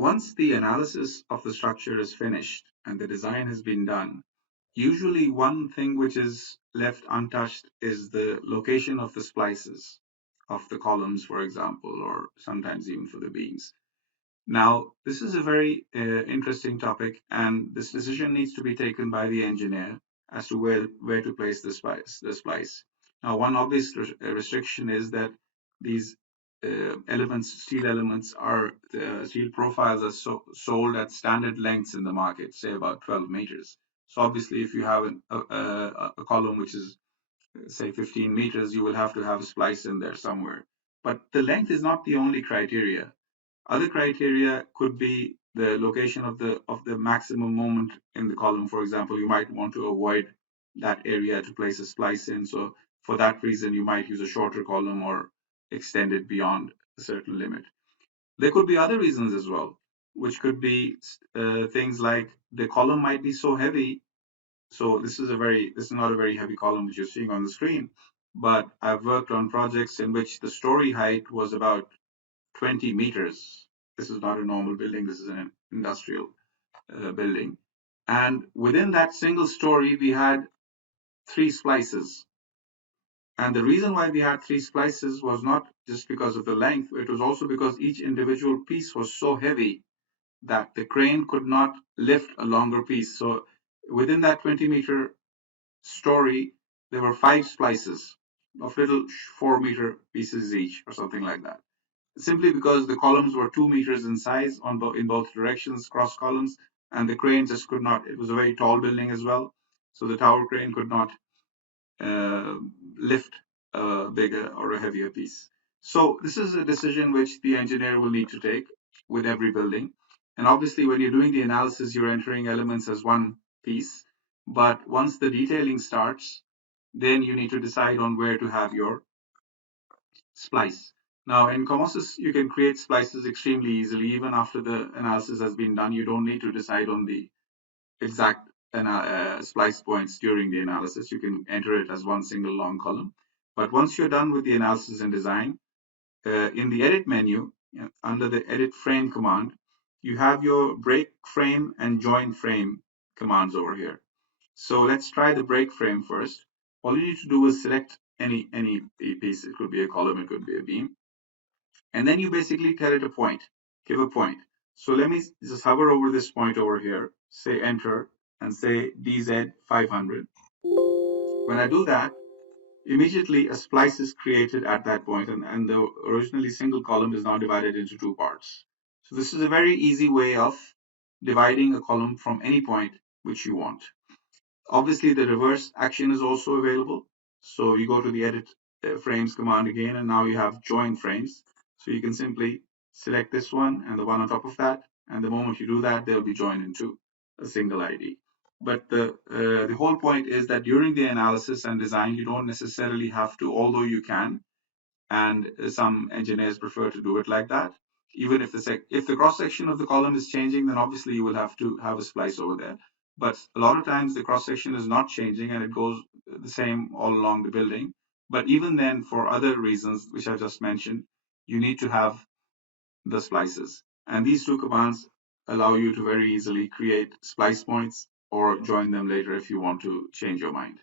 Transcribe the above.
Once the analysis of the structure is finished and the design has been done, usually one thing which is left untouched is the location of the splices of the columns, for example, or sometimes even for the beams. Now, this is a very interesting topic, and this decision needs to be taken by the engineer as to where to place the splice. Now, one obvious restriction is that these steel elements, steel profiles are sold at standard lengths in the market, say about 12 meters. So obviously, if you have a column which is, say, 15 meters, you will have to have a splice in there somewhere. But the length is not the only criteria. Other criteria could be the location of the maximum moment in the column. For example, you might want to avoid that area to place a splice in. So for that reason, you might use a shorter column or extend it beyond a certain limit. There could be other reasons as well, which could be things like the column might be so heavy. So this is not a very heavy column that you're seeing on the screen, but I've worked on projects in which the story height was about 20 meters. This is not a normal building, this is an industrial building. And within that single story, we had 3 splices. And the reason why we had 3 splices was not just because of the length, it was also because each individual piece was so heavy that the crane could not lift a longer piece. So within that 20-meter story, there were 5 splices of little 4-meter pieces each, or something like that, simply because the columns were 2 meters in size in both directions, cross columns, and the crane just could not. It was a very tall building as well, so the tower crane could not uh, lift a bigger or a heavier piece. So this is a decision which the engineer will need to take with every building. And obviously, when you're doing the analysis, you're entering elements as one piece. But once the detailing starts, then you need to decide on where to have your splice. Now, in Comosys, you can create splices extremely easily. Even after the analysis has been done, you don't need to decide on the exact splice points during the analysis. You can enter it as one single long column. But once you're done with the analysis and design, in the edit menu, under the edit frame command, you have your break frame and join frame commands over here. So let's try the break frame first. All you need to do is select any piece. It could be a column, it could be a beam. And then you basically tell it a point, give a point. So let me just hover over this point over here, say enter, and say DZ 500. When I do that, immediately a splice is created at that point, and the originally single column is now divided into 2 parts. So this is a very easy way of dividing a column from any point which you want. Obviously, the reverse action is also available. So you go to the edit frames command again, and now you have join frames. So you can simply select this one and the one on top of that. And the moment you do that, they'll be joined into a single ID. But the whole point is that during the analysis and design, you don't necessarily have to, although you can, and some engineers prefer to do it like that. Even if the cross section of the column is changing, then obviously you will have to have a splice over there. But a lot of times the cross section is not changing and it goes the same all along the building. But even then, for other reasons which I just mentioned, you need to have the splices. And these 2 commands allow you to very easily create splice points or join them later if you want to change your mind.